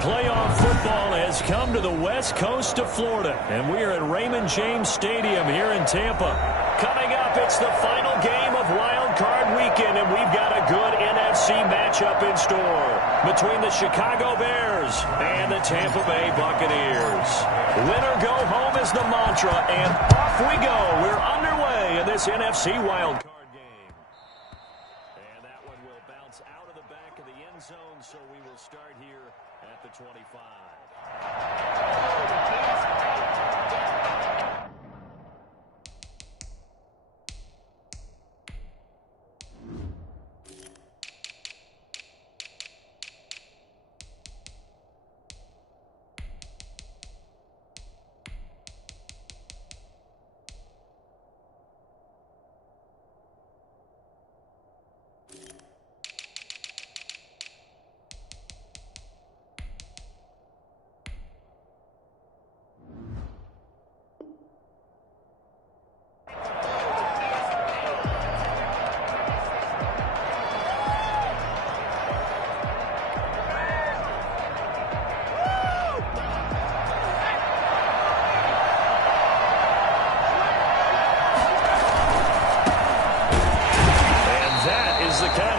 Playoff football has come to the west coast of Florida, and we are at Raymond James Stadium here in Tampa. Coming up, it's the final game of Wild Card Weekend, and we've got a good NFC matchup in store between the Chicago Bears and the Tampa Bay Buccaneers. Winner go home is the mantra, and off we go. We're underway in this NFC Wild Card game. And that one will bounce out of the back of the end zone, so we will start here at the 25.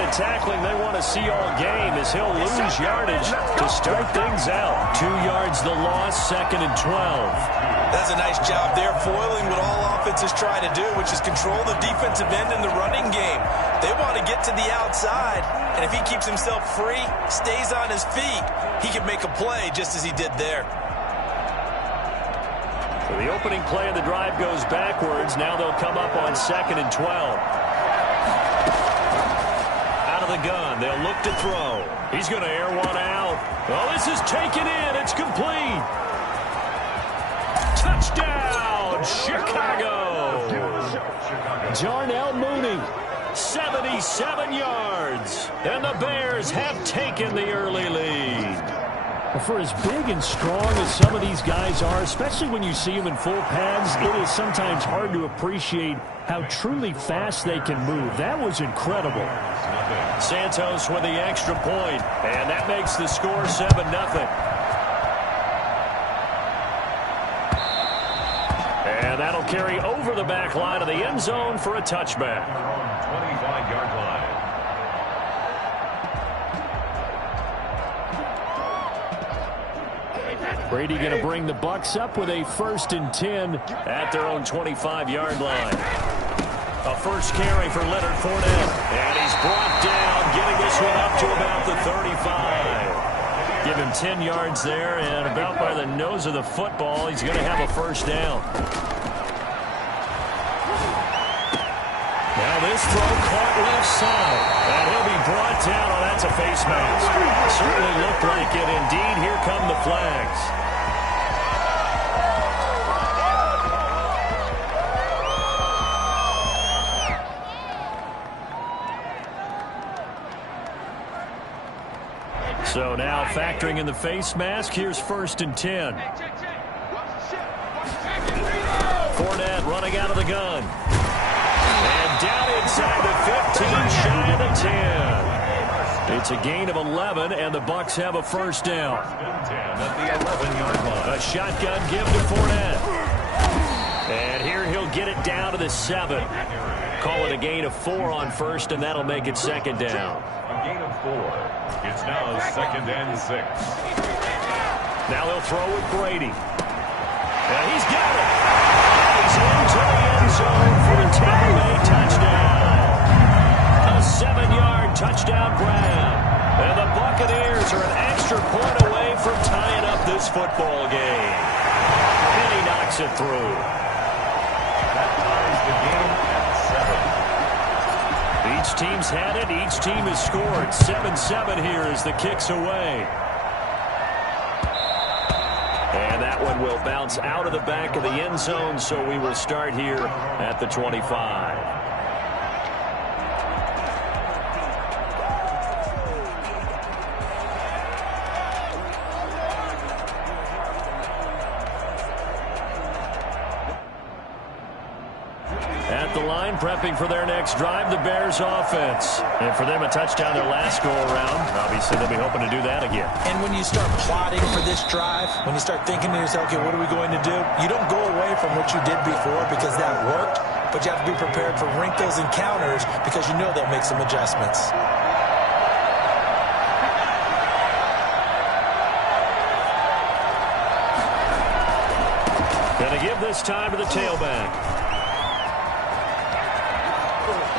Tackling they want to see all game as he'll lose yardage to start things out. 2 yards the loss, 2nd and 12. That's a nice job there, foiling what all offenses try to do, which is control the defensive end in the running game. They want to get to the outside, and if he keeps himself free, stays on his feet, he can make a play just as he did there. So the opening play of the drive goes backwards. Now they'll come up on 2nd and 12. The gun. They'll look to throw. He's going to air one out. Oh, this is taken in. It's complete. Touchdown, Chicago. Darnell Mooney, 77 yards. And the Bears have taken the early lead. Well, for as big and strong as some of these guys are, especially when you see them in full pads, it is sometimes hard to appreciate how truly fast they can move. That was incredible. Santos with the extra point, and that makes the score 7-0. And that'll carry over the back line of the end zone for a touchback. 25-yard line. Brady going to bring the Bucs up with a 1st and 10 at their own 25-yard line. A first carry for Leonard Fournette. And he's brought down, getting this one up to about the 35. Give him 10 yards there, and about by the nose of the football, he's going to have a first down. Now this throw caught left side. And he'll be brought down. Oh, that's a face mask. Certainly looked like it. Indeed, here come the flags. So now factoring in the face mask, here's 1st and 10. Fournette running out of the gun. And down inside the 15, shy of the 10. It's a gain of 11, and the Bucs have a first down. At the 11-yard line. A shotgun give to Fournette. And here he'll get it down to the 7. Call it a gain of 4 on first, and that'll make it 2nd down. A gain of 4. It's now 2nd and 6. Now they'll throw with Brady. And he's got it. He's into the end zone for the Tampa Bay touchdown. A 7-yard touchdown grab. And the Buccaneers are an extra point away from tying up this football game. And he knocks it through. That ties the game at 7. Each team's had it. Each team has scored. 7-7 here as the kick's away. And that one will bounce out of the back of the end zone, so we will start here at the 25. At at the line, prepping for their next drive, the Bears offense. And for them, a touchdown their last go-around. Obviously, they'll be hoping to do that again. And when you start plotting for this drive, when you start thinking to yourself, okay, what are we going to do? You don't go away from what you did before because that worked, but you have to be prepared for wrinkles and counters because you know they'll make some adjustments. Going to give this time to the tailback.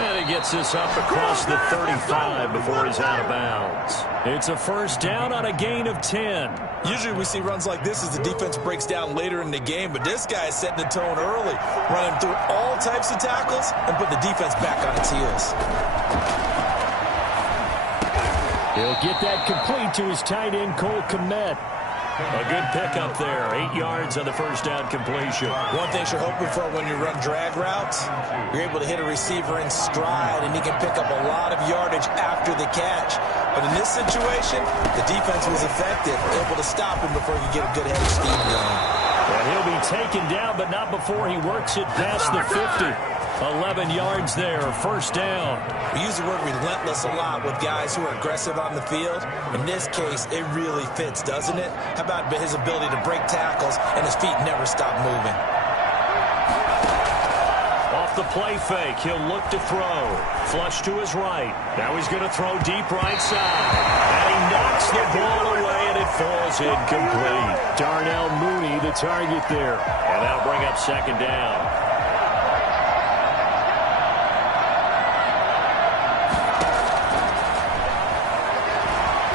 And he gets this up across the 35 before he's out of bounds. It's a first down on a gain of 10. Usually we see runs like this as the defense breaks down later in the game, but this guy is setting the tone early, running through all types of tackles and put the defense back on its heels. He'll get that complete to his tight end, Cole Kmet. A good pickup there. 8 yards on the first down completion. One thing you're hoping for when you run drag routes, you're able to hit a receiver in stride, and he can pick up a lot of yardage after the catch. But in this situation, the defense was effective, able to stop him before he could get a good head of steam going. And he'll be taken down, but not before he works it past the 50. 11 yards there, first down. We use the word relentless a lot with guys who are aggressive on the field. In this case, it really fits, doesn't it? How about his ability to break tackles and his feet never stop moving? Off the play fake, he'll look to throw. Flush to his right. Now he's going to throw deep right side. And he knocks the ball away, and it falls incomplete. Darnell Mooney, the target there. And that'll bring up second down.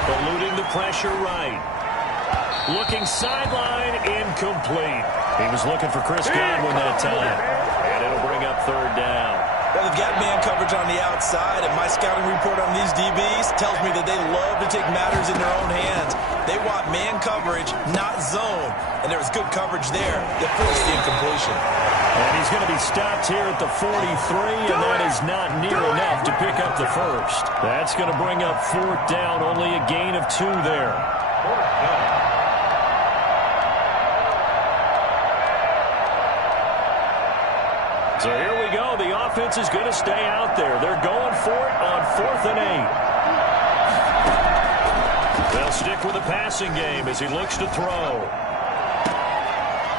Eluding the pressure right. Looking sideline, incomplete. He was looking for Chris Godwin that time. And it'll bring up third down. Well, they've got man coverage on the outside, and my scouting report on these DBs tells me that they love to take matters in their own hands. They want man coverage, not zone. And there was good coverage there that forced the incompletion. And he's going to be stopped here at the 43, and that is not near enough to pick up the first. That's going to bring up fourth down, only a gain of 2 there. So here we go. The offense is going to stay out there. They're going for it on 4th and 8. They'll stick with the passing game as he looks to throw.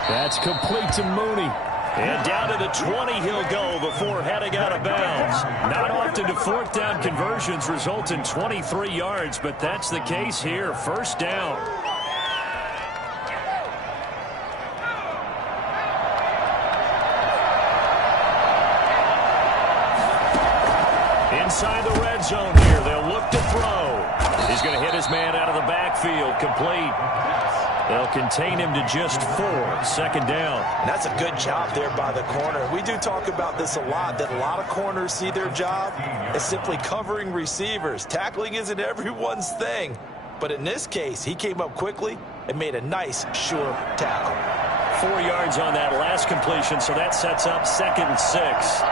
That's complete to Mooney. And down to the 20 he'll go before heading out of bounds. Not often do fourth down conversions result in 23 yards, but that's the case here. First down. Inside the red zone here, they'll look to throw. He's going to hit his man out of the backfield, complete. They'll contain him to just 4, second down. And that's a good job there by the corner. We do talk about this a lot, that a lot of corners see their job as simply covering receivers. Tackling isn't everyone's thing. But in this case, he came up quickly and made a nice, sure tackle. 4 yards on that last completion, so that sets up 2nd and 6.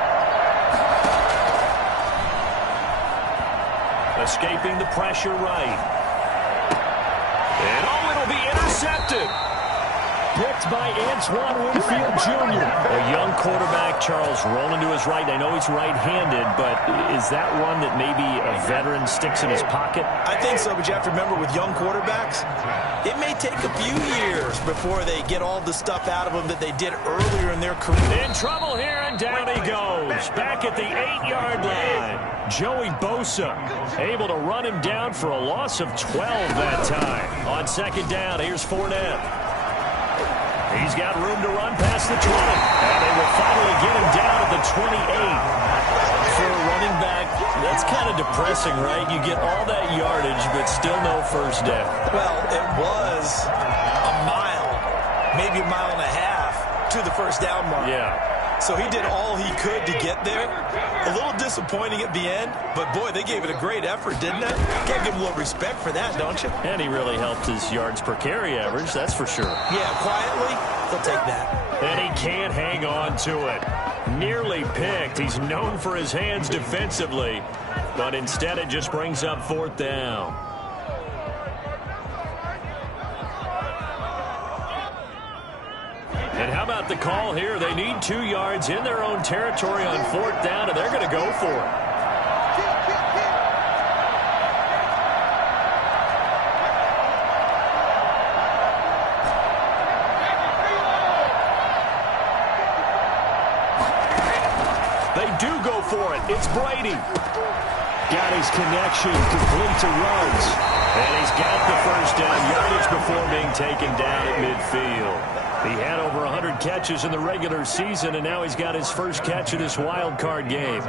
Escaping the pressure right. And it'll be intercepted. Picked by Antoine Winfield Jr. A young quarterback, Charles, rolling to his right. I know he's right-handed, but is that one that maybe a veteran sticks in his pocket? I think so, but you have to remember with young quarterbacks, it may take a few years before they get all the stuff out of them that they did earlier in their career. In trouble here, and down he goes. Back at the 8-yard line. Joey Bosa able to run him down for a loss of 12 that time. On second down, here's Fournette. He's got room to run past the 20. And they will finally get him down at the 28. For a running back, that's kind of depressing, right? You get all that yardage, but still no first down. Well, it was a mile, maybe a mile and a half to the first down mark. Yeah. So he did all he could to get there. A little disappointing at the end, but boy, they gave it a great effort, didn't they? Gotta give him a little respect for that, don't you? And he really helped his yards per carry average, that's for sure. Yeah, quietly, they'll take that. And he can't hang on to it. Nearly picked. He's known for his hands defensively, but instead it just brings up 4th down. And how about the call here? They need 2 yards in their own territory on 4th down, and they're going to go for it. They do go for it. It's Brady. Got his connection, complete to Ruggs. And he's got the first down yardage before being taken down at midfield. He had over 100 catches in the regular season, and now he's got his first catch in this wild card game.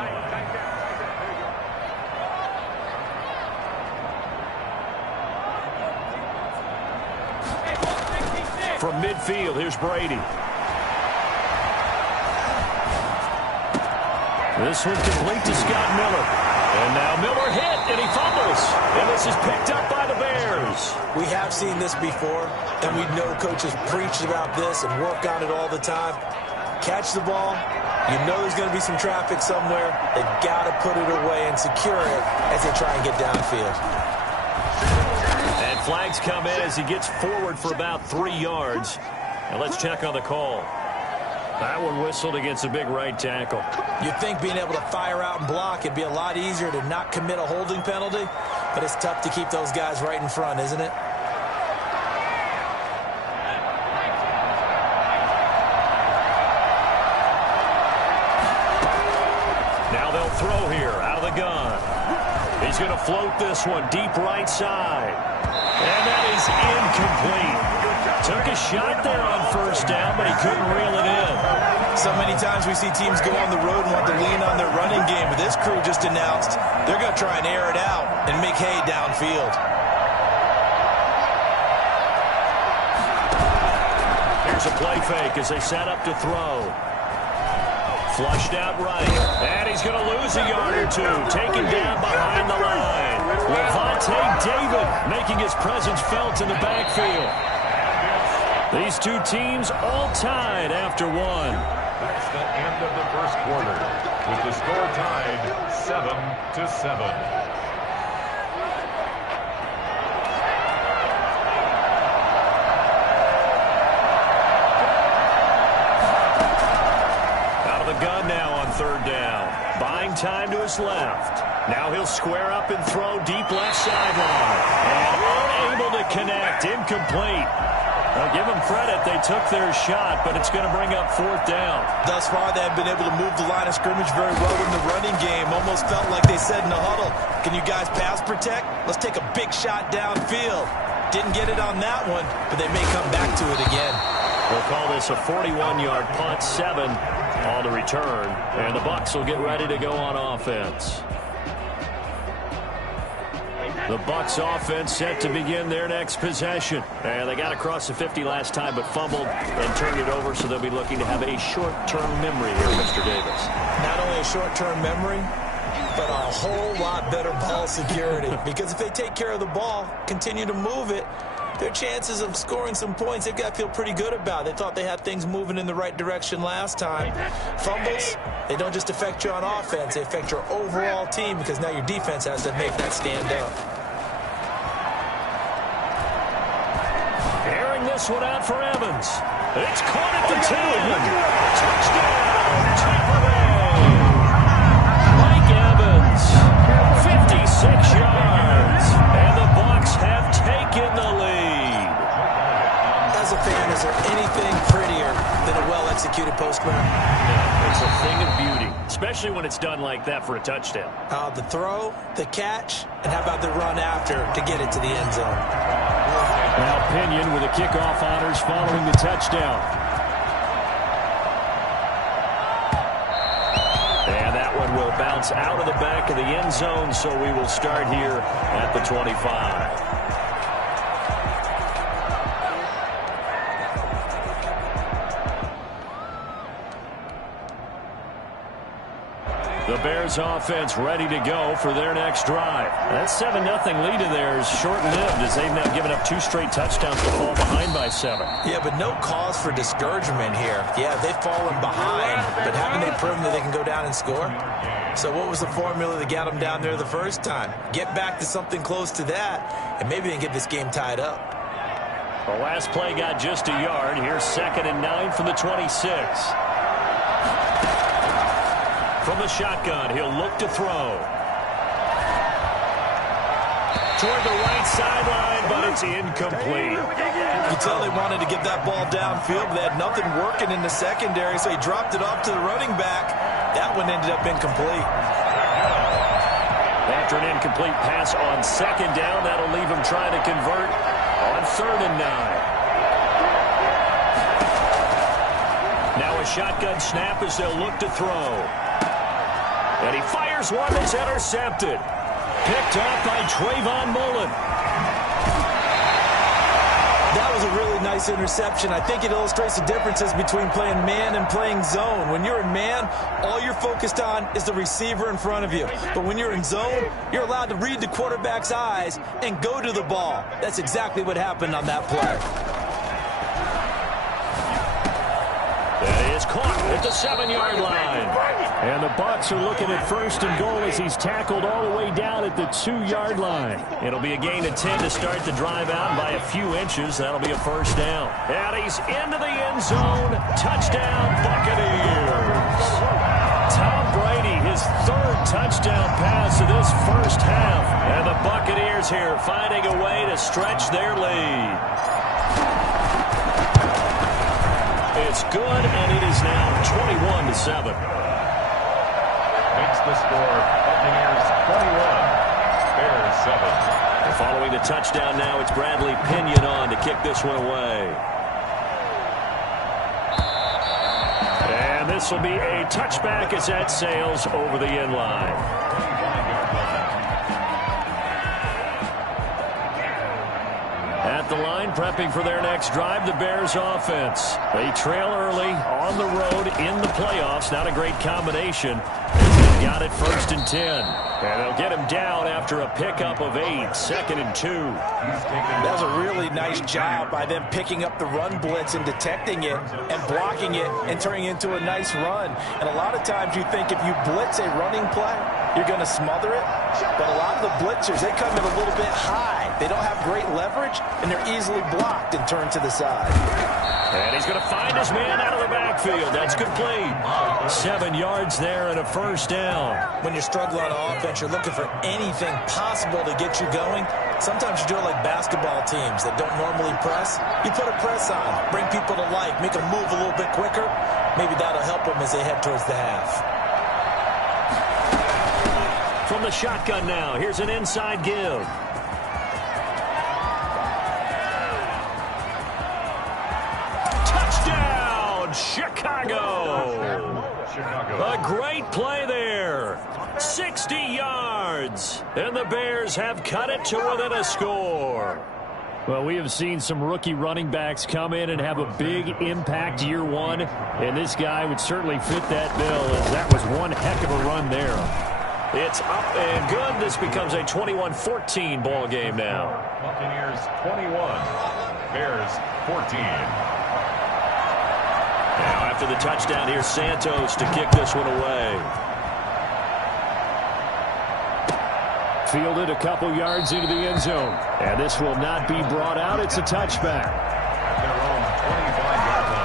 From midfield, here's Brady. This one complete to Scott Miller. And now Miller hit, and he fumbles. And this is picked up by the Bears. We have seen this before, and we know coaches preach about this and work on it all the time. Catch the ball. You know there's going to be some traffic somewhere. They've got to put it away and secure it as they try and get downfield. And flags come in as he gets forward for about 3 yards. Now let's check on the call. That one whistled against a big right tackle. You'd think being able to fire out and block, it'd be a lot easier to not commit a holding penalty, but it's tough to keep those guys right in front, isn't it? Now they'll throw here out of the gun. He's going to float this one deep right side. And that is incomplete. Took a shot there on 1st down, but he couldn't reel it in. So many times we see teams go on the road and want to lean on their running game, but this crew just announced they're going to try and air it out and make hay downfield. Here's a play fake as they set up to throw. Flushed out right, and he's going to lose a yard or 2, taken down behind the line. Levante David making his presence felt in the backfield. These 2 teams all tied after 1. That's the end of the first quarter, with the score tied 7-7. Gun now on 3rd down. Buying time to his left. Now he'll square up and throw deep left sideline. And unable to connect. Incomplete. I'll give them credit. They took their shot, but it's going to bring up 4th down. Thus far, they have been able to move the line of scrimmage very well in the running game. Almost felt like they said in the huddle, can you guys pass protect? Let's take a big shot downfield. Didn't get it on that one, but they may come back to it again. We'll call this a 41-yard punt, 7 on the return, and the Bucs will get ready to go on offense. The Bucs offense set to begin their next possession. And they got across the 50 last time, but fumbled and turned it over, so they'll be looking to have a short-term memory here, Mr. Davis. Not only a short-term memory, but a whole lot better ball security. Because if they take care of the ball, continue to move it, their chances of scoring some points, they've got to feel pretty good about. They thought they had things moving in the right direction last time. Fumbles, they don't just affect you on offense. They affect your overall team because now your defense has to make that stand up. Airing this one out for Evans. It's caught at the 10. Touchdown, Tampa Bay. Mike Evans, 56 yards. And the Bucs have taken the lead. As a fan, is there anything prettier than a well-executed post route? Yeah, it's a thing of beauty, especially when it's done like that for a touchdown. The throw, the catch, and how about the run after to get it to the end zone? Now Pinion with the kickoff honors following the touchdown. And that one will bounce out of the back of the end zone, so we will start here at the 25. The Bears offense ready to go for their next drive. That 7-0 lead of theirs short-lived as they've now given up 2 straight touchdowns to fall behind by 7. Yeah, but no cause for discouragement here. Yeah, they've fallen behind, but haven't they proven that they can go down and score? So what was the formula that got them down there the first time? Get back to something close to that, and maybe they can get this game tied up. The last play got just a yard. Here's 2nd and 9 from the 26. From the shotgun, he'll look to throw. Toward the right sideline, but it's incomplete. You can tell they wanted to get that ball downfield, but they had nothing working in the secondary, so he dropped it off to the running back. That one ended up incomplete. After an incomplete pass on 2nd down, that'll leave him trying to convert on 3rd and 9. Now a shotgun snap as they'll look to throw. And he fires one that's intercepted. Picked off by Trayvon Mullen. That was a really nice interception. I think it illustrates the differences between playing man and playing zone. When you're in man, all you're focused on is the receiver in front of you. But when you're in zone, you're allowed to read the quarterback's eyes and go to the ball. That's exactly what happened on that play. That is caught at the 7-yard line. And the Bucs are looking at 1st and goal as he's tackled all the way down at the 2-yard line. It'll be a gain of 10 to start the drive out by a few inches. That'll be a 1st down. And he's into the end zone. Touchdown, Buccaneers. Tom Brady, his 3rd touchdown pass of this first half. And the Buccaneers here finding a way to stretch their lead. It's good, and it is now 21-7. Makes the score Buccaneers 21, Bears 7. And following the touchdown now, it's Bradley Pinion on to kick this one away. And this will be a touchback as that sails over the end line. At the line, prepping for their next drive, the Bears offense. They trail early on the road in the playoffs. Not a great combination. They've got it 1st and 10. And they'll get him down after a pickup of 8, 2nd and 2. That was a really nice job by them picking up the run blitz and detecting it and blocking it and turning it into a nice run. And a lot of times you think if you blitz a running play, you're going to smother it. But a lot of the blitzers, they come in a little bit high. They don't have great leverage, and they're easily blocked and turned to the side. And he's going to find his man out of the backfield. That's complete. 7 yards there and a 1st down. When you're struggling on offense, you're looking for anything possible to get you going. Sometimes you do it like basketball teams that don't normally press. You put a press on, bring people to life, make them move a little bit quicker. Maybe that'll help them as they head towards the half. From the shotgun now, here's an inside give. Touchdown, Chicago. A great play there. 60 yards. And the Bears have cut it to within a score. Well, we have seen some rookie running backs come in and have a big impact year one. And this guy would certainly fit that bill, as that was one heck of a run there. It's up and good. This becomes a 21-14 ball game now. Buccaneers 21, Bears 14. Now after the touchdown, here's Santos to kick this one away. Fielded a couple yards into the end zone. And this will not be brought out. It's a touchback. At their own 25-yard line.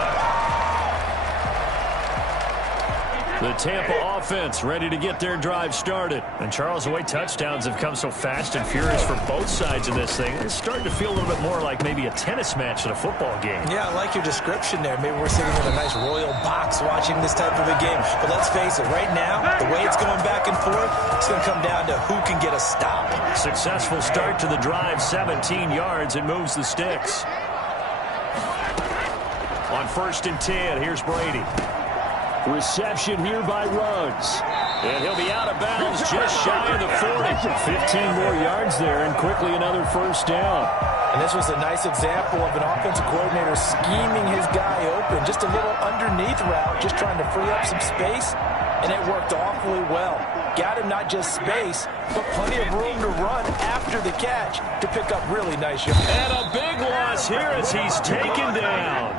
The Tampa offense ready to get their drive started. And Charles, the way touchdowns have come so fast and furious for both sides in this thing, it's starting to feel a little bit more like maybe a tennis match than a football game. Yeah, I like your description there. Maybe we're sitting in a nice royal box watching this type of a game. But let's face it, right now, the way it's going back and forth, it's going to come down to who can get a stop. Successful start to the drive, 17 yards, and moves the sticks. On 1st and 10, here's Brady. Reception here by Ruggs. And he'll be out of bounds just shy of the 40. 15 more yards there and quickly another 1st down. And this was a nice example of an offensive coordinator scheming his guy open. Just a little underneath route, just trying to free up some space. And it worked awfully well. Got him not just space, but plenty of room to run after the catch to pick up really nice yards. And a big loss here as he's taken down.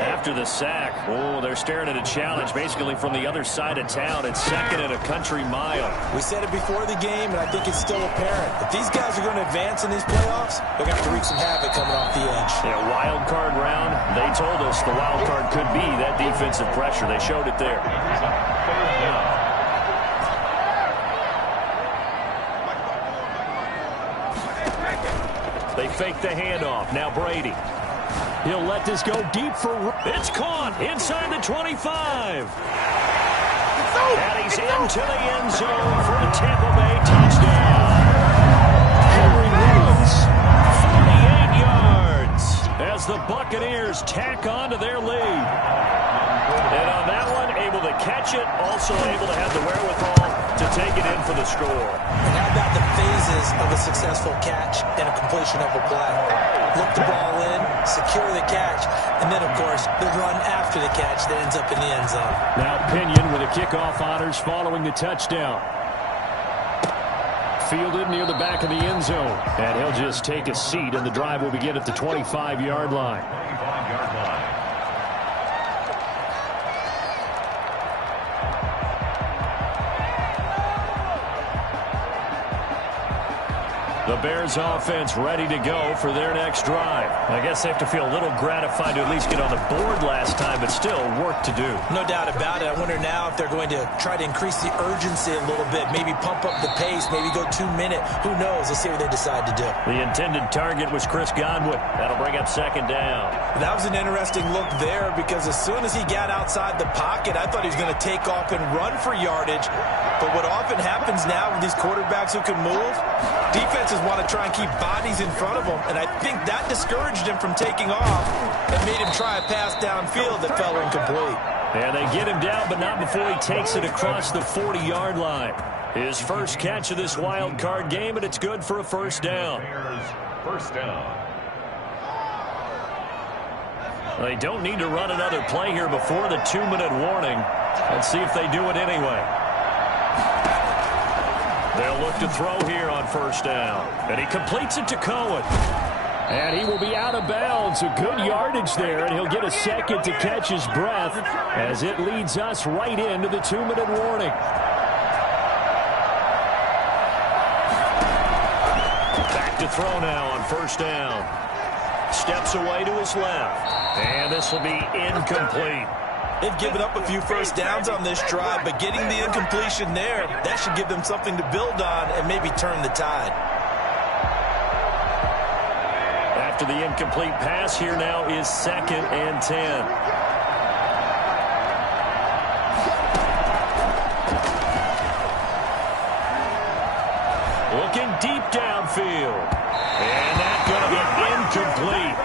After the sack, they're staring at a challenge basically from the other side of town. It's 2nd and a country mile. We said it before the game, and I think it's still apparent. If these guys are going to advance in these playoffs, they're going to have to wreak some havoc coming off the edge. Yeah, told us the wild card could be that defensive pressure. They showed it there. They fake the handoff. Now Brady. He'll let this go deep for... It's caught inside the 25. And he's into the end zone for a Tampa Bay touchdown. Henry runs 48 yards as the Buccaneers tack on to their lead. And on that one, able to catch it, also able to have the wherewithal to take it in for the score. And how about the phases of a successful catch and a completion of a play? Look the ball in, secure the catch, and then, of course, the run after the catch that ends up in the end zone. Now Pinion with the kickoff honors following the touchdown. Fielded near the back of the end zone. And he'll just take a seat, and the drive will begin at the 25-yard line. 25-yard line. The Bears offense ready to go for their next drive. I guess they have to feel a little gratified to at least get on the board last time, but still work to do. No doubt about it. I wonder now if they're going to try to increase the urgency a little bit, maybe pump up the pace, maybe go 2 minute. Who knows? Let's see what they decide to do. The intended target was Chris Godwin. That'll bring up second down. That was an interesting look there because as soon as he got outside the pocket, I thought he was going to take off and run for yardage. But what often happens now with these quarterbacks who can move, defenses want to try and keep bodies in front of them, and I think that discouraged him from taking off and made him try a pass downfield that fell incomplete. And they get him down, but not before he takes it across the 40-yard line. His first catch of this wild card game, and it's good for a first down. First down. They don't need to run another play here before the 2-minute warning. Let's see if they do it anyway. They'll look to throw here on first down. And he completes it to Cohen. And he will be out of bounds. A good yardage there, and he'll get a second to catch his breath as it leads us right into the 2-minute warning. Back to throw now on first down. Steps away to his left. And this will be incomplete. They've given up a few first downs on this drive, but getting the incompletion there, that should give them something to build on and maybe turn the tide. After the incomplete pass, here now is 2nd and 10. Looking deep downfield. And that's going to be incomplete.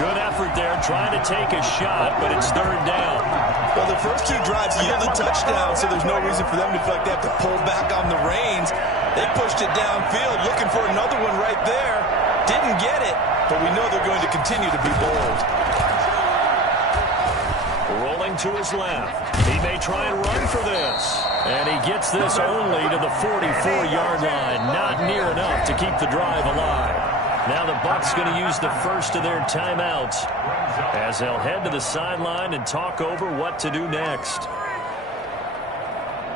Good effort there, trying to take a shot, but it's third down. Well, the first 2 drives yielded touchdowns, so there's no reason for them to feel like they have to pull back on the reins. They pushed it downfield, looking for another one right there. Didn't get it, but we know they're going to continue to be bold. Rolling to his left. He may try and run for this. And he gets this only to the 44-yard line. Not near enough to keep the drive alive. Now the Bucs going to use the first of their timeouts as they'll head to the sideline and talk over what to do next.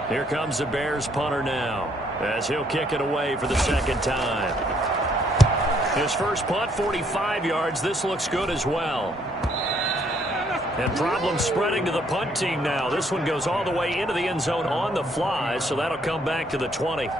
Here comes the Bears punter now as he'll kick it away for the second time. His first punt, 45 yards. This looks good as well. And problems spreading to the punt team now. This one goes all the way into the end zone on the fly, so that'll come back to the 20.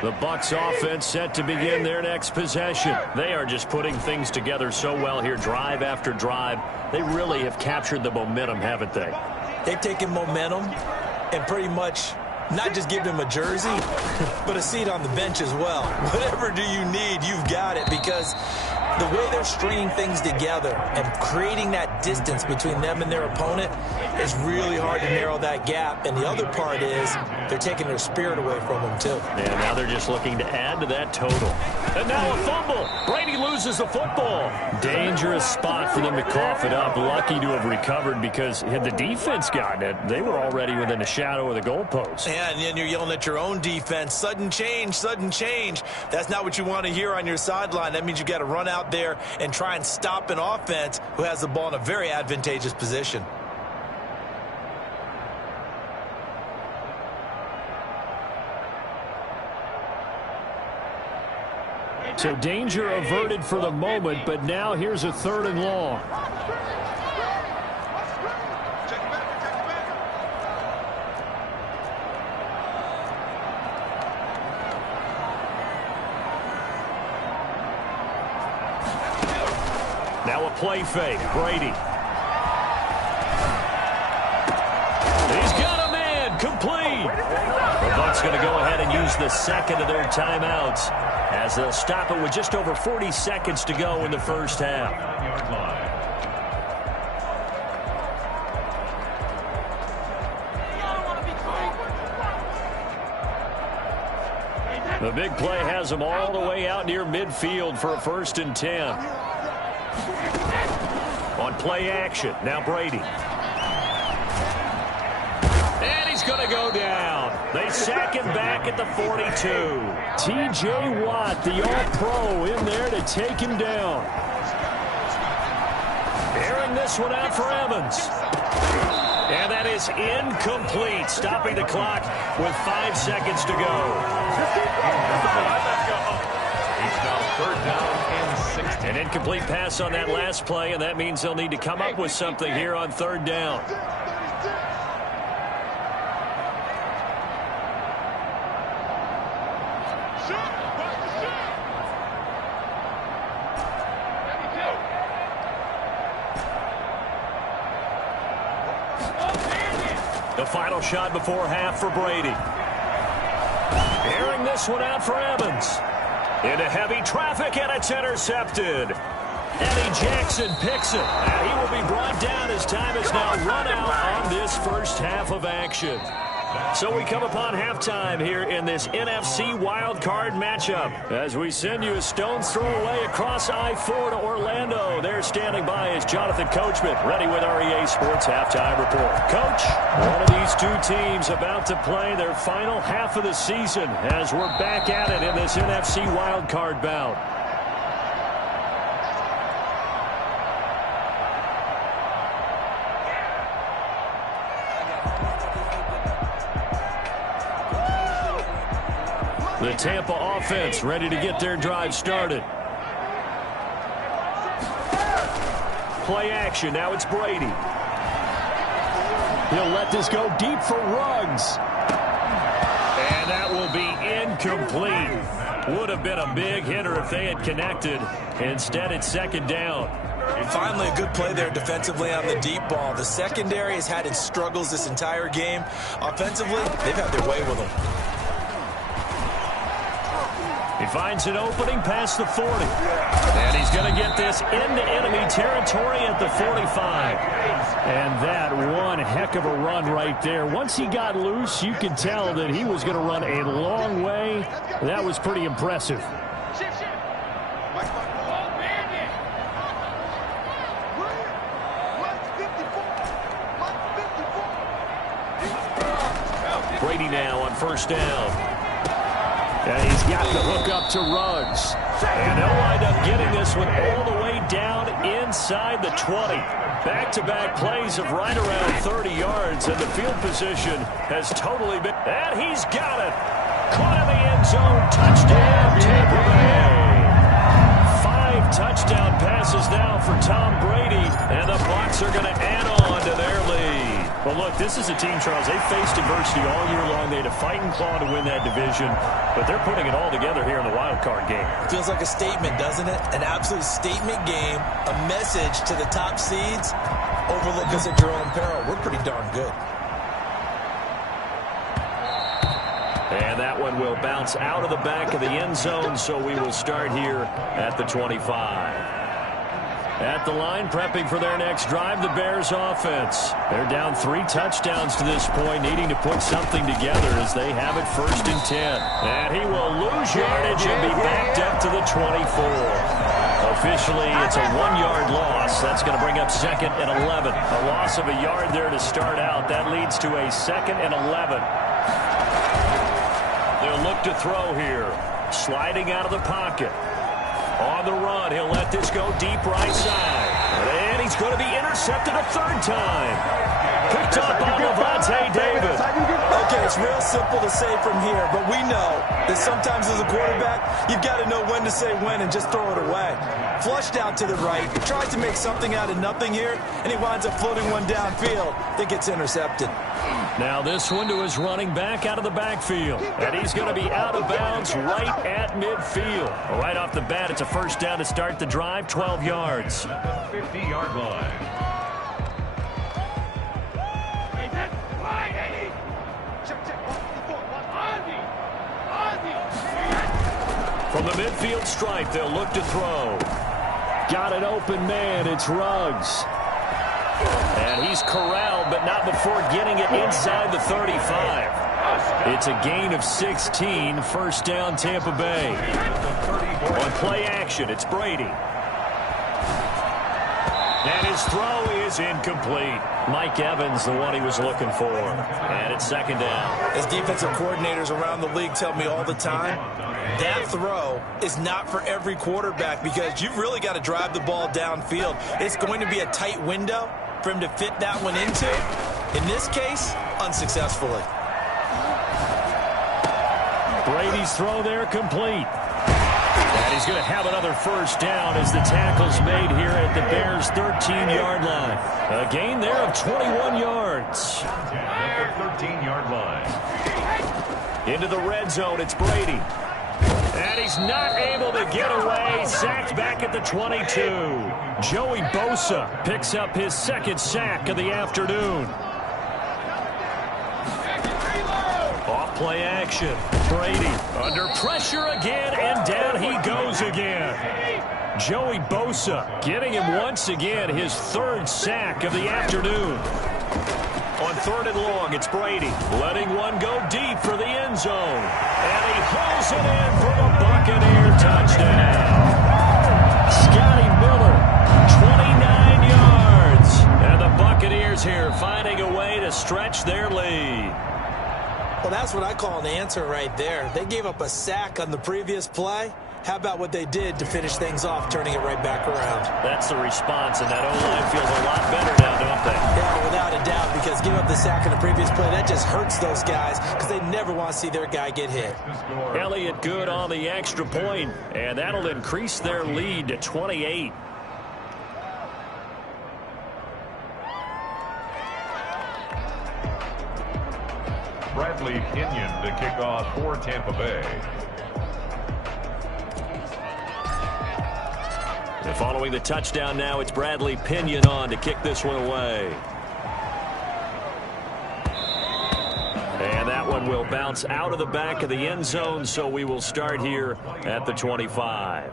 The Bucs offense set to begin their next possession. They are just putting things together so well here, drive after drive. They really have captured the momentum, haven't they? They've taken momentum and pretty much not just give them a jersey, but a seat on the bench as well. Whatever do you need, you've got it, because the way they're stringing things together and creating that distance between them and their opponent is really hard to narrow that gap. And the other part is they're taking their spirit away from them, too. And now they're just looking to add to that total. And now a fumble. Brady loses the football. Dangerous spot for them to cough it up. Lucky to have recovered, because had the defense gotten it, they were already within a shadow of the goalpost. Yeah, and then you're yelling at your own defense. Sudden change, sudden change. That's not what you want to hear on your sideline. That means you got to run out there and try and stop an offense who has the ball in a very advantageous position. So danger averted for the moment, but now here's a 3rd and long. Now a play fake. Brady. He's got a man. Complete. The Bucs going to go ahead and use the second of their timeouts as they'll stop it with just over 40 seconds to go in the first half. The big play has them all the way out near midfield for a 1st and 10. On play action, now Brady. And he's going to go down. They sack him back at the 42. T.J. Watt, the All-Pro, in there to take him down. Airing this one out for Evans. And that is incomplete, stopping the clock with 5 seconds to go. It's now 3rd down and 16. An incomplete pass on that last play, and that means they'll need to come up with something here on 3rd down. The final shot before half for Brady. Airing this one out for Evans. Into heavy traffic, and it's intercepted. Eddie Jackson picks it. And he will be brought down as time is now run out on this first half of action. So we come upon halftime here in this NFC wildcard matchup. As we send you a stone's throw away across I-4 to Orlando. There standing by is Jonathan Coachman, ready with our EA Sports Halftime Report. Coach, one of these two teams about to play their final half of the season as we're back at it in this NFC wildcard bout. The Tampa offense ready to get their drive started. Play action. Now it's Brady. He'll let this go deep for Ruggs. And that will be incomplete. Would have been a big hitter if they had connected. Instead, it's 2nd down. Finally, a good play there defensively on the deep ball. The secondary has had its struggles this entire game. Offensively, they've had their way with them. He finds an opening past the 40. And he's going to get this into enemy territory at the 45. And that one heck of a run right there. Once he got loose, you could tell that he was going to run a long way. That was pretty impressive. Brady now on 1st down. And he's got the hook up to Ruggs. And they'll wind up getting this one all the way down inside the 20. Back-to-back plays of right around 30 yards, and the field position has totally been... And he's got it! Caught in the end zone. Touchdown, Tampa Bay! 5 touchdown passes now for Tom Brady, and the Bucs are going to add on to their lead. Well, look, this is a team, Charles, they faced adversity all year long. They had to fight and claw to win that division, but they're putting it all together here in the wild card game. Feels like a statement, doesn't it? An absolute statement game, a message to the top seeds. Overlook us at your own peril. We're pretty darn good. And that one will bounce out of the back of the end zone, so we will start here at the 25. At the line, prepping for their next drive, the Bears offense. They're down 3 touchdowns to this point, needing to put something together as they have it 1st and 10. And he will lose yardage and be backed up to the 24. Officially, it's a 1-yard loss. That's going to bring up 2nd and 11. A loss of a yard there to start out. That leads to a 2nd and 11. They'll look to throw here. Sliding out of the pocket. On the run, he'll let this go deep right side. And he's going to be intercepted a 3rd time. Picked up by Lavonte David. Okay, it's real simple to say from here, but we know that sometimes as a quarterback, you've got to know when to say when and just throw it away. Flushed out to the right, tries to make something out of nothing here, and he winds up floating one downfield that gets intercepted. Now this one to his running back out of the backfield, and he's going to be out of bounds right at midfield. Right off the bat, it's a first down to start the drive, 12 yards. 50-yard line. From the midfield stripe, they'll look to throw. Got an open man. It's Ruggs. And he's corralled, but not before getting it inside the 35. It's a gain of 16. First down, Tampa Bay. On play action, it's Brady. And his throw is incomplete. Mike Evans, the one he was looking for. And it's second down. As defensive coordinators around the league tell me all the time, that throw is not for every quarterback because you've really got to drive the ball downfield. It's going to be a tight window for him to fit that one into. In this case, unsuccessfully. Brady's throw there complete. And he's going to have another first down as the tackle's made here at the Bears' 13-yard line. A gain there of 21 yards. At the 13-yard line. Into the red zone, it's Brady. And he's not able to get away. Sacked back at the 22. Joey Bosa picks up his second sack of the afternoon. Off play action. Brady under pressure again, and down he goes again. Joey Bosa getting him once again his third sack of the afternoon. On third and long, it's Brady letting one go deep for the end zone. And he hauls it in for the Buccaneer touchdown. Scotty Miller, 29 yards. And the Buccaneers here finding a way to stretch their lead. Well, that's what I call an answer right there. They gave up a sack on the previous play. How about what they did to finish things off, turning it right back around? That's the response, and that O-line feels a lot better now, don't they? Yeah, without a doubt, because giving up the sack on the previous play, that just hurts those guys because they never want to see their guy get hit. Elliott good on the extra point, and that'll increase their lead to 28. Bradley Pinion to kick off for Tampa Bay. And following the touchdown now, it's Bradley Pinion on to kick this one away. And that one will bounce out of the back of the end zone, so we will start here at the 25.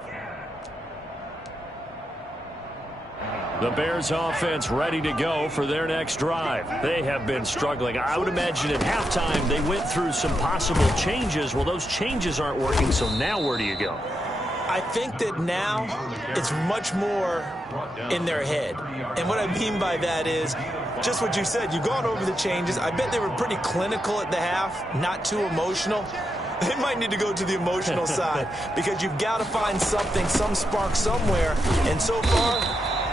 The Bears offense ready to go for their next drive. They have been struggling. I would imagine at halftime they went through some possible changes. Well, those changes aren't working, so now where do you go? I think that now it's much more in their head. And what I mean by that is just what you said. You've gone over the changes. I bet they were pretty clinical at the half, not too emotional. They might need to go to the emotional side because you've got to find something, some spark somewhere. And so far,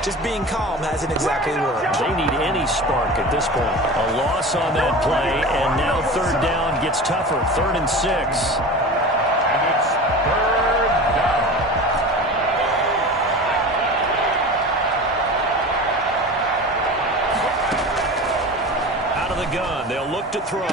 just being calm hasn't exactly worked. They need any spark at this point. A loss on that play, and now third down gets tougher. 3rd and 6. And it's third down. Out of the gun, they'll look to throw.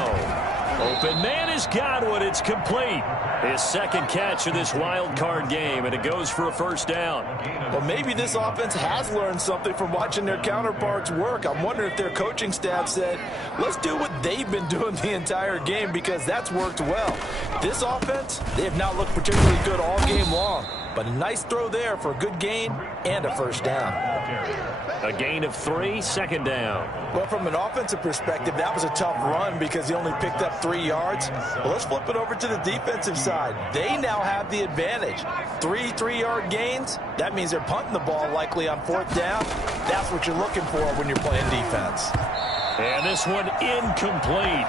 Open man is Godwin. It's complete. His second catch of this wild card game, and it goes for a first down. Well, maybe this offense has learned something from watching their counterparts work. I'm wondering if their coaching staff said, let's do what they've been doing the entire game because that's worked well. This offense, they have not looked particularly good all game long. But a nice throw there for a good gain and a first down. A gain of 3, second down. Well, from an offensive perspective, that was a tough run because he only picked up 3 yards. Well, let's flip it over to the defensive side. They now have the advantage. 3 3-yard gains. That means they're punting the ball likely on 4th down. That's what you're looking for when you're playing defense. And this one incomplete.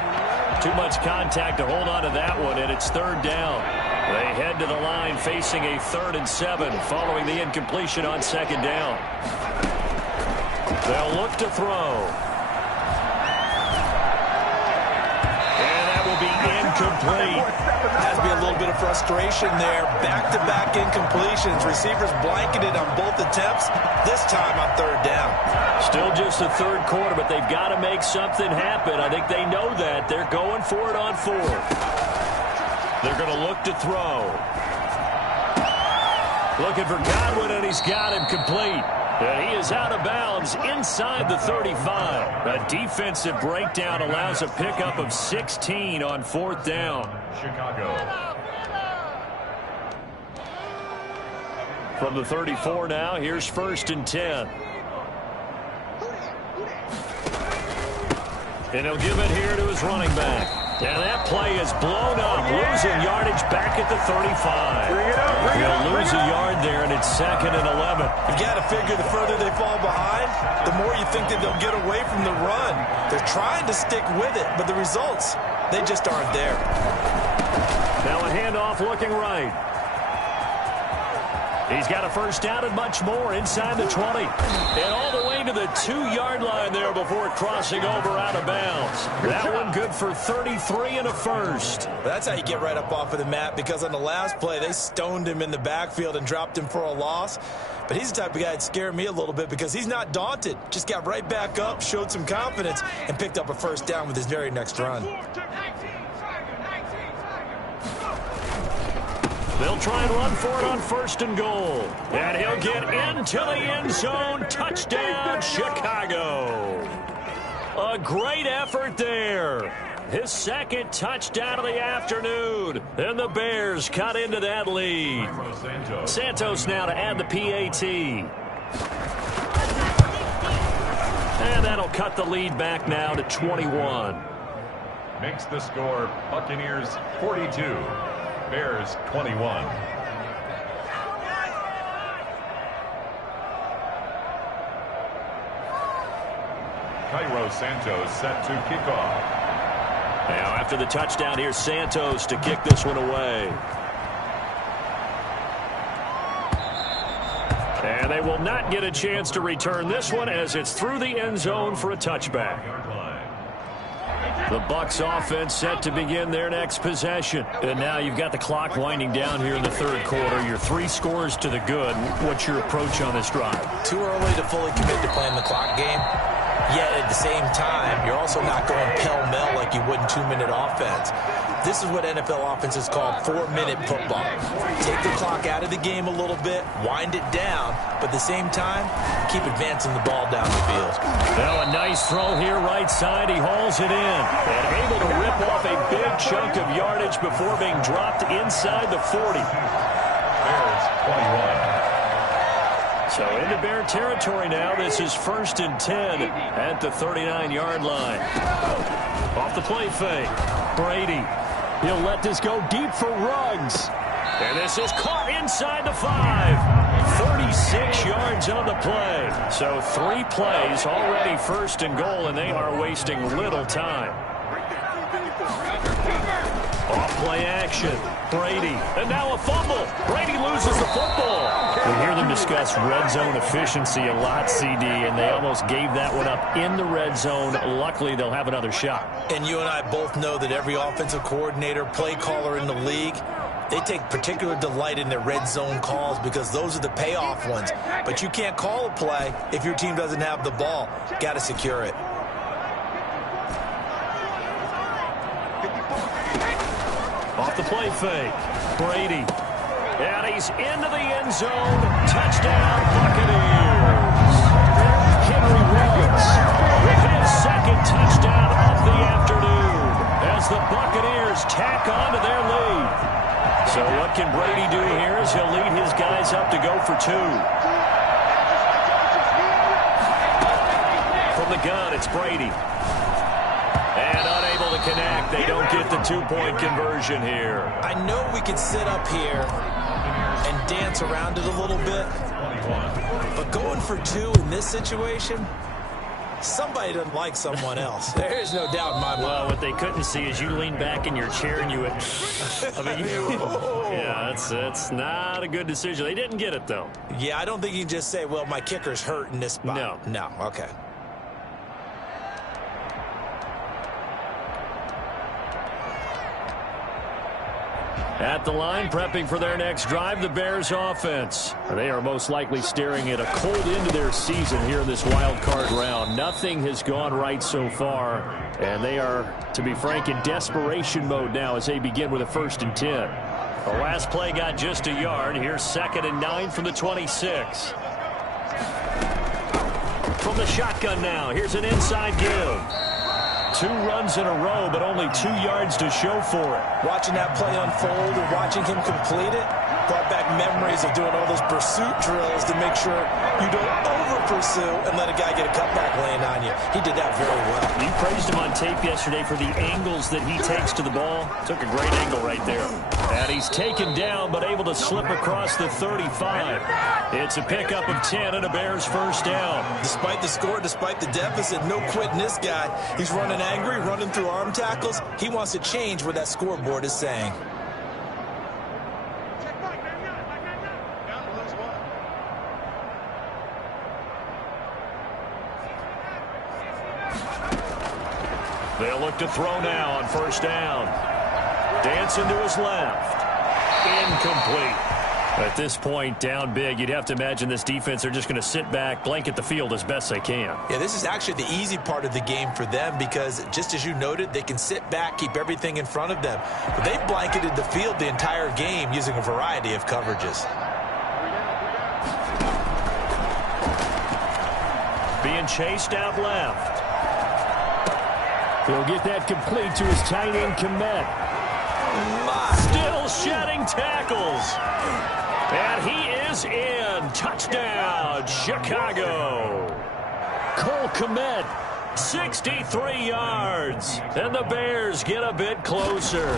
Too much contact to hold on to that one, and it's 3rd down. They head to the line facing a 3rd and 7 following the incompletion on 2nd down. They'll look to throw. And that be incomplete. Has to be a little bit of frustration there. Back-to-back incompletions. Receivers blanketed on both attempts, this time on third down. Still just the third quarter, but they've got to make something happen. I think they know that. They're going for it on fourth. They're going to look to throw. Looking for Godwin, and he's got him complete. And he is out of bounds inside the 35. A defensive breakdown allows a pickup of 16 on fourth down. Chicago. From the 34 now, here's 1st and 10. And he'll give it here to his running back. And that play is blown up, losing yardage back at the 35. He'll lose a yard there, and it's 2nd and 11. You've got to figure the further they fall behind, the more you think that they'll get away from the run. They're trying to stick with it, but the results, they just aren't there. Now a handoff looking right. He's got a first down and much more inside the 20. And all the way to the 2-yard line there before crossing over out of bounds. That one good for 33 and a first. That's how you get right up off of the mat, because on the last play, they stoned him in the backfield and dropped him for a loss. But he's the type of guy that scared me a little bit because he's not daunted. Just got right back up, showed some confidence, and picked up a first down with his very next run. They'll try and run for it on 1st and goal. And he'll get into the end zone. Touchdown, Chicago. A great effort there. His 2nd touchdown of the afternoon. And the Bears cut into that lead. Santos now to add the PAT. And that'll cut the lead back now to 21. Makes the score Buccaneers 42. Bears 21. Cairo Santos set to kick off. Now after the touchdown, here's Santos to kick this one away. And they will not get a chance to return this one as it's through the end zone for a touchback. The Bucs offense set to begin their next possession. And now you've got the clock winding down here in the third quarter. You're 3 scores to the good. What's your approach on this drive? Too early to fully commit to playing the clock game. Yet at the same time, you're also not going pell-mell like you would in 2-minute offense. This is what NFL offenses call 4-minute football. Take the clock out of the game a little bit, wind it down, but at the same time, keep advancing the ball down the field. Now a nice throw here right side. He hauls it in and able to rip off a big chunk of yardage before being dropped inside the 40. Bears 21. So into Bear territory now. This is 1st and 10 at the 39-yard line. Off the play fake. Brady. He'll let this go deep for Ruggs. And this is caught inside the 5. 36 yards on the play. So 3 plays already 1st and goal, and they are wasting little time. Off-play action. Brady. And now a fumble. Brady loses the football. We hear them discuss red zone efficiency a lot, CD, and they almost gave that one up in the red zone. Luckily, they'll have another shot. And you and I both know that every offensive coordinator, play caller in the league, they take particular delight in their red zone calls because those are the payoff ones. But you can't call a play if your team doesn't have the ball. Got to secure it. Off the play fake. Brady. And he's into the end zone. Touchdown, Buccaneers. Henry Ruggs with his 2nd touchdown of the afternoon as the Buccaneers tack on to their lead. So what can Brady do here as he'll lead his guys up to go for 2. From the gun, it's Brady. And unable to connect. They don't get the 2-point conversion here. I know we could sit up here and dance around it a little bit, but going for 2 in this situation, somebody doesn't like someone else. There's no doubt in my mind. Well, what they couldn't see is you lean back in your chair and you went, I mean, yeah, it's not a good decision. They didn't get it, though. Yeah, I don't think you can just say, well, my kicker's hurt in this spot. No, okay. At the line, prepping for their next drive, the Bears offense. They are most likely staring at a cold end to their season here in this wild card round. Nothing has gone right so far, and they are, to be frank, in desperation mode now as they begin with a 1st and 10. The last play got just a yard. Here's 2nd and 9 from the 26. From the shotgun now, here's an inside give. 2 runs in a row, but only 2 yards to show for it. Watching that play unfold and watching him complete it brought back memories of doing all those pursuit drills to make sure you don't over-pursue and let a guy get a cutback laying on you. He did that very well. You praised him on tape yesterday for the angles that he takes to the ball. Took a great angle right there. And he's taken down, but able to slip across the 35. It's a pickup of 10 and a Bears 1st down. Despite the score, despite the deficit, no quitting this guy. He's running angry, running through arm tackles. He wants to change what that scoreboard is saying. They'll look to throw now on 1st down. Dancing to his left. Incomplete. At this point, down big, you'd have to imagine this defense are just going to sit back, blanket the field as best they can. Yeah, this is actually the easy part of the game for them because, just as you noted, they can sit back, keep everything in front of them. But they've blanketed the field the entire game using a variety of coverages. Being chased out left. He'll get that complete to his tight end, Kmet. Still shedding tackles. And he is in. Touchdown, Chicago. Cole Kmet, 63 yards. And the Bears get a bit closer.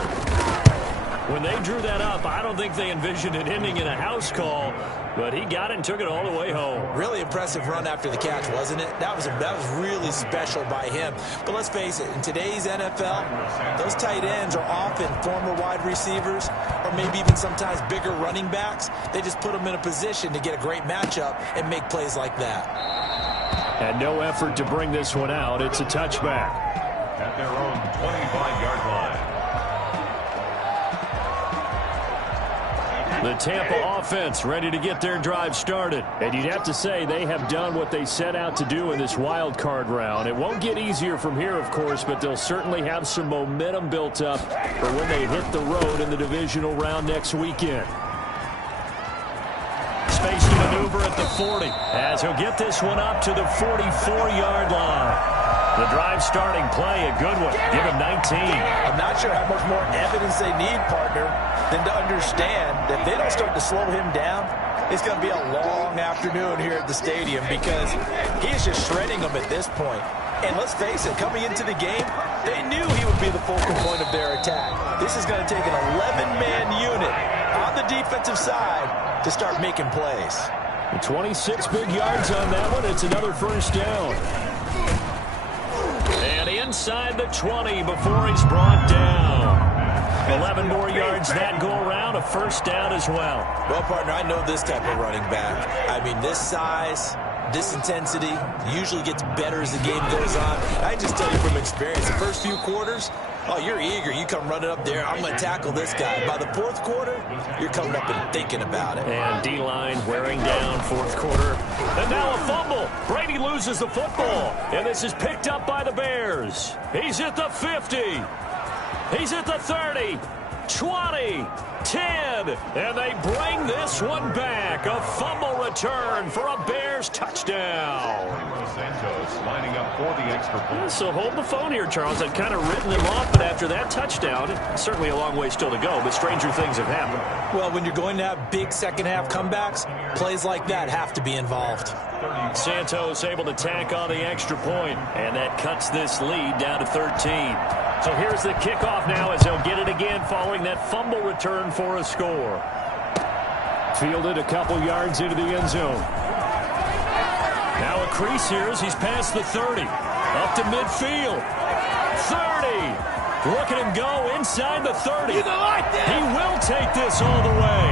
When they drew that up, I don't think they envisioned it ending in a house call, but he got it and took it all the way home. Really impressive run after the catch, wasn't it? That was really special by him. But let's face it, in today's NFL, those tight ends are often former wide receivers or maybe even sometimes bigger running backs. They just put them in a position to get a great matchup and make plays like that. And no effort to bring this one out. It's a touchback. At their own 25-yard line. The Tampa offense ready to get their drive started. And you'd have to say they have done what they set out to do in this wild card round. It won't get easier from here, of course, but they'll certainly have some momentum built up for when they hit the road in the divisional round next weekend. Space to maneuver at the 40 as he'll get this one up to the 44-yard line. The drive starting play, a good one. Give him 19. I'm not sure how much more evidence they need, partner, than to understand that if they don't start to slow him down, it's going to be a long afternoon here at the stadium because he is just shredding them at this point. And let's face it, coming into the game, they knew he would be the focal point of their attack. This is going to take an 11-man unit on the defensive side to start making plays. 26 big yards on that one. It's another 1st down. And inside the 20 before he's brought down. 11 more yards that go around, a 1st down as well. Well, partner, I know this type of running back. I mean, this size, this intensity usually gets better as the game goes on. I just tell you from experience, the first few quarters, oh, you're eager. You come running up there. I'm going to tackle this guy. By the 4th quarter, you're coming up and thinking about it. And D-line wearing down 4th quarter. And now a fumble. Brady loses the football. And this is picked up by the Bears. He's at the 50. He's at the 30. 20. 10. And they bring this one back. A fumble return for a Bears touchdown. Santos lining up for the extra point. So hold the phone here, Charles. I've kind of written them off, but after that touchdown, certainly a long way still to go, but stranger things have happened. Well, when you're going to have big second-half comebacks, plays like that have to be involved. Santos able to tack on the extra point, and that cuts this lead down to 13. So here's the kickoff now as they'll get it again following that fumble return for a score. Fielded a couple yards into the end zone. Now a crease here as he's past the 30. Up to midfield. 30. Look at him go inside the 30. He will take this all the way.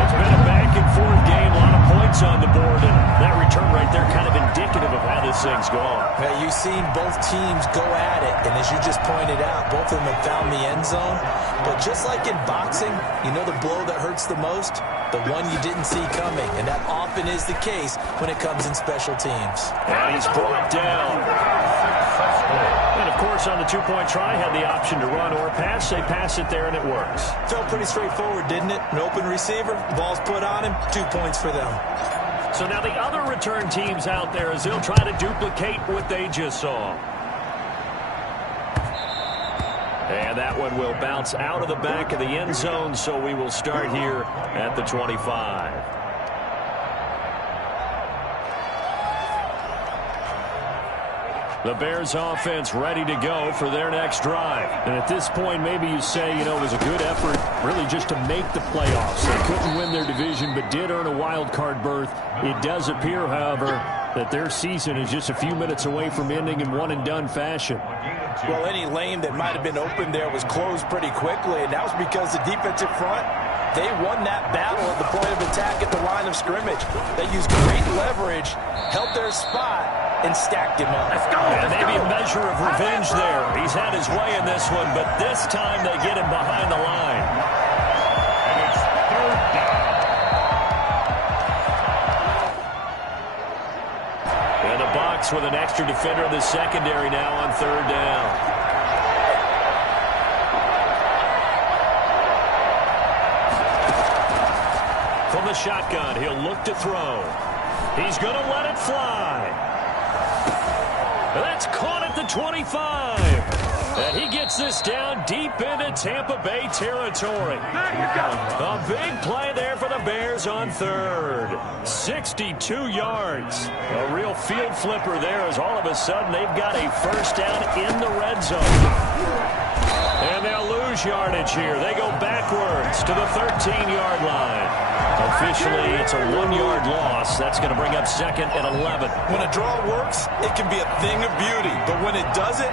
It's been a back-and-forth game. A lot of points on the board, and that return right there kind of indicative of how this thing's gone. Now, you've seen both teams go at it, and as you just pointed out, both of them have found the end zone. But just like in boxing, you know the blow that hurts the most? The one you didn't see coming, and that often is the case when it comes in special teams. And he's brought down. And, of course, on the two-point try, had the option to run or pass. They pass it there, and it works. Felt pretty straightforward, didn't it? An open receiver, ball's put on him, 2 points for them. So now the other return teams out there as they'll try to duplicate what they just saw. And that one will bounce out of the back of the end zone, so we will start here at the 25. The Bears offense ready to go for their next drive. And at this point, maybe you say, you know, it was a good effort really just to make the playoffs. They couldn't win their division but did earn a wild card berth. It does appear, however, that their season is just a few minutes away from ending in one-and-done fashion. Well, any lane that might have been open there was closed pretty quickly, and that was because the defensive front, they won that battle at the point of attack at the line of scrimmage. They used great leverage, held their spot, and stacked him up. And maybe a measure of revenge there. He's had his way in this one, but this time they get him behind the line. And it's third down. And the box with an extra defender in the secondary now on third down. From the shotgun, he'll look to throw. He's going to let it fly. That's caught at the 25. And he gets this down deep into Tampa Bay territory. A big play there for the Bears on third. 62 yards. A real field flipper there as all of a sudden they've got a first down in the red zone. And they'll lose yardage here. They go backwards to the 13-yard line. Officially, it's a 1-yard loss. That's going to bring up second and 11. When a draw works, it can be a thing of beauty. But when it doesn't,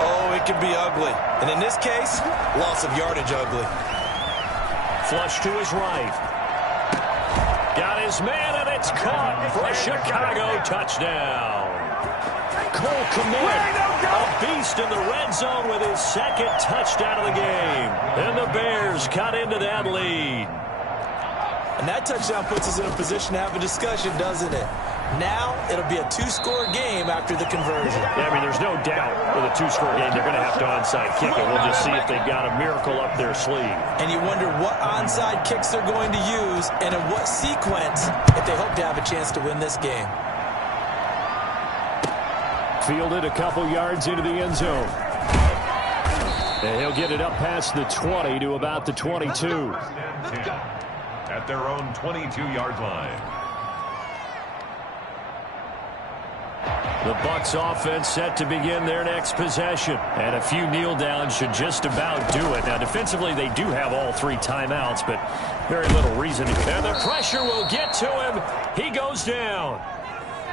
oh, it can be ugly. And in this case, loss of yardage ugly. Flush to his right. Got his man, and it's caught for a Chicago touchdown. Cole Kmet, a beast in the red zone with his second touchdown of the game. And the Bears cut into that lead. And that touchdown puts us in a position to have a discussion, doesn't it? Now, it'll be a two-score game after the conversion. Yeah, I mean, there's no doubt with a two-score game, they're going to have to onside kick it. We'll just see if they've got a miracle up their sleeve. And you wonder what onside kicks they're going to use and in what sequence if they hope to have a chance to win this game. Fielded a couple yards into the end zone. And he'll get it up past the 20 to about the 22. At their own 22-yard line. The Bucs offense set to begin their next possession. And a few kneel downs should just about do it. Now, defensively, they do have all three timeouts, but very little reason. And the pressure will get to him. He goes down.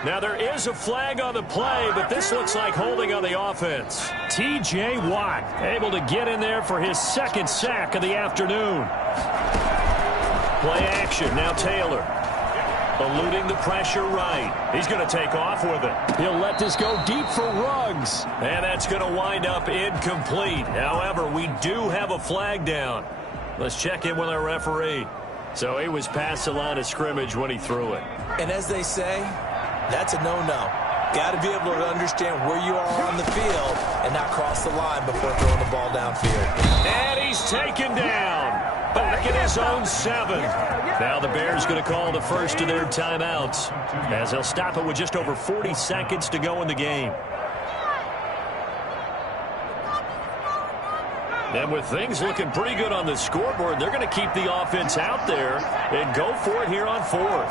Now, there is a flag on the play, but this looks like holding on the offense. T.J. Watt able to get in there for his second sack of the afternoon. Play action. Now Taylor. Eluding the pressure right. He's going to take off with it. He'll let this go deep for Ruggs. And that's going to wind up incomplete. However, we do have a flag down. Let's check in with our referee. So he was past the line of scrimmage when he threw it. And as they say, that's a no-no. Got to be able to understand where you are on the field and not cross the line before throwing the ball downfield. And he's taken down. Back in his own 7. Now the Bears going to call the first of their timeouts as they'll stop it with just over 40 seconds to go in the game. And with things looking pretty good on the scoreboard, they're going to keep the offense out there and go for it here on fourth.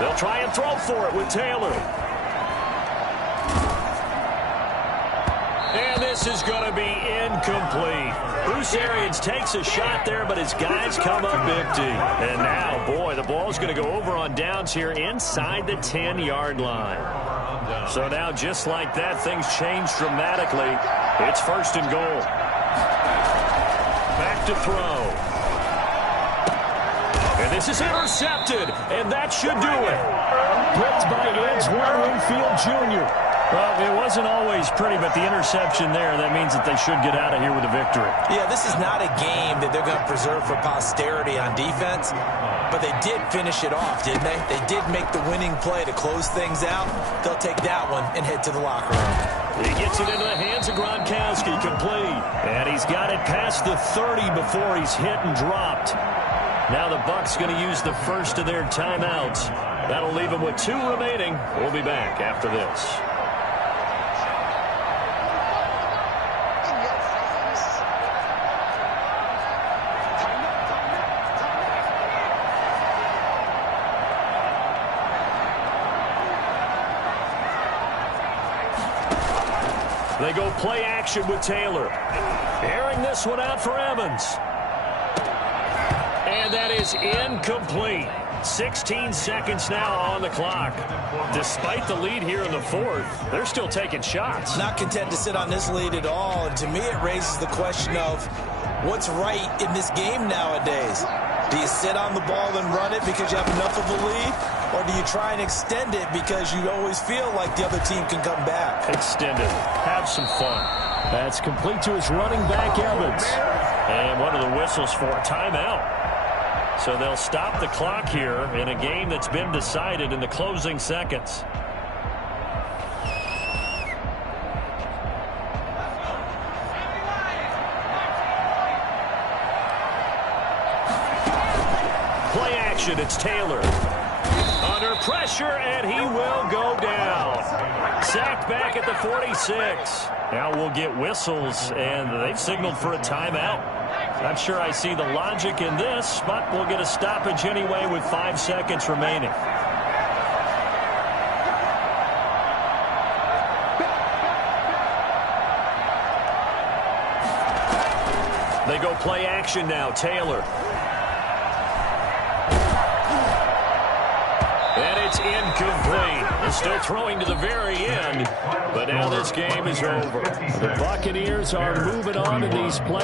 They'll try and throw for it with Taylor. And this is going to be incomplete. Bruce Arians takes a shot there, but his guys come up empty. And now, boy, the ball's going to go over on downs here inside the 10-yard line. So now, just like that, things change dramatically. It's first and goal. Back to throw. And this is intercepted, and that should do it. Picked by Antoine Winfield Jr. Well, it wasn't always pretty, but the interception there, that means that they should get out of here with a victory. Yeah, this is not a game that they're going to preserve for posterity on defense, but they did finish it off, didn't they? They did make the winning play to close things out. They'll take that one and head to the locker room. He gets it into the hands of Gronkowski, complete. And he's got it past the 30 before he's hit and dropped. Now the Bucs going to use the first of their timeouts. That'll leave them with 2 remaining. We'll be back after this. They go play action with Taylor. Airing this one out for Evans. And that is incomplete. 16 seconds now on the clock. Despite the lead here in the fourth, they're still taking shots. Not content to sit on this lead at all. And to me, it raises the question of what's right in this game nowadays. Do you sit on the ball and run it because you have enough of a lead? Or do you try and extend it because you always feel like the other team can come back? Extend it. Have some fun. That's complete to his running back, Evans. And one of the whistles for a timeout. So they'll stop the clock here in a game that's been decided in the closing seconds. Play action, it's Taylor. Under pressure, and he will go down. Sacked back at the 46. Now we'll get whistles, and they've signaled for a timeout. Not sure I see the logic in this, but we'll get a stoppage anyway with 5 seconds remaining. They go play action now, Taylor. And it's incomplete. They're still throwing to the very end, but now this game is over. The Buccaneers are moving on to these playoffs.